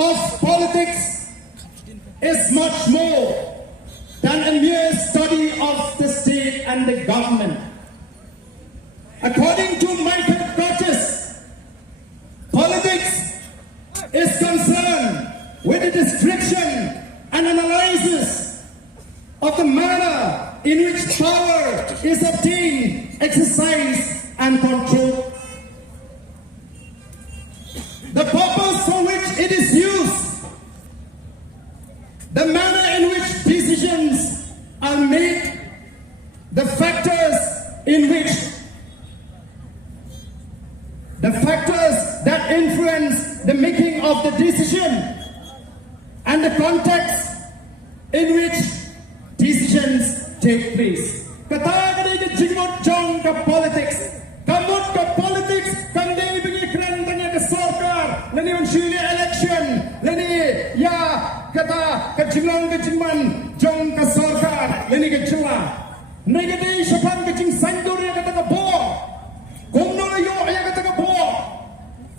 of politics is much more than a mere study of the state and the government. According to Michael Curtis, politics is concerned with the description and analysis of the manner in which power is obtained, exercised, and controlled. The purpose for which it is used, the manner in which decisions are made, the factors that influence the making of the decision, and the context in which decisions take place. Kata kali ke jingmot jong ke politics, kamut ke politics, kandai bagi keren tanya ke sarkar, lani mensyuri election, lani ya kata ke jingman jong ke sarkar, lani ke celah. Negeri siapa ke jing sandur yang kata ke boh, kumnola yo yang kata ke boh,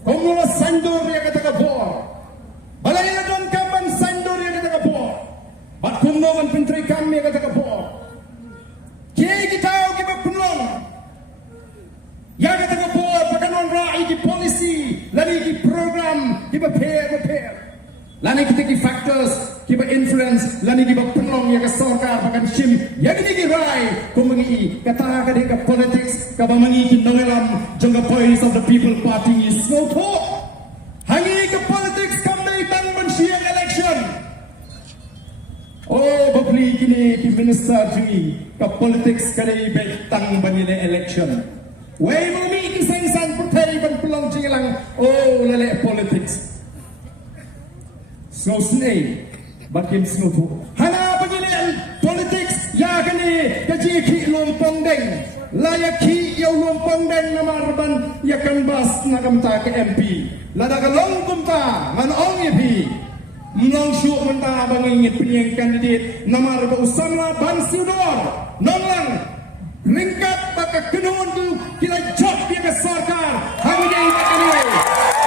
kumnola sandur yang kata ke boh. Balai dan kaman sandur yang kata ke boh, bat kumnola menteri kami yang kata ke boh. Kaya kita kita penolong, yang kata ke boh, pakanon rai di polisi, lagi di program, kita prepare. Lani kita ki factors, kita influence, lani kita penolong yang ke sarkar, pakan sim, yang kita rai, kumengi, kata kata ke politics, kaba mengi ki nangalam, jangka voice of the people party is no talk. Hangi ke politics, kami tang mensiang election. Oh, babli kini ki minister jungi, ke politics kali baik tang banile election. Wei mumi ki sang pertai ban pelong jingilang, oh lele politics. Snowsnake, bakim snowfu. Hana pagilian politics ya kini kaji ki lompong deng, layak ki yaw lompong deng namarban yakan bas nakamta ke MP. Lada kalong kumta manong yepi, mlong syuk menta bangingit penyeng kandidat namarba usama ban sudor, nonglang ringkat baka kenun tu kila jot dia ke sarkar. Hangi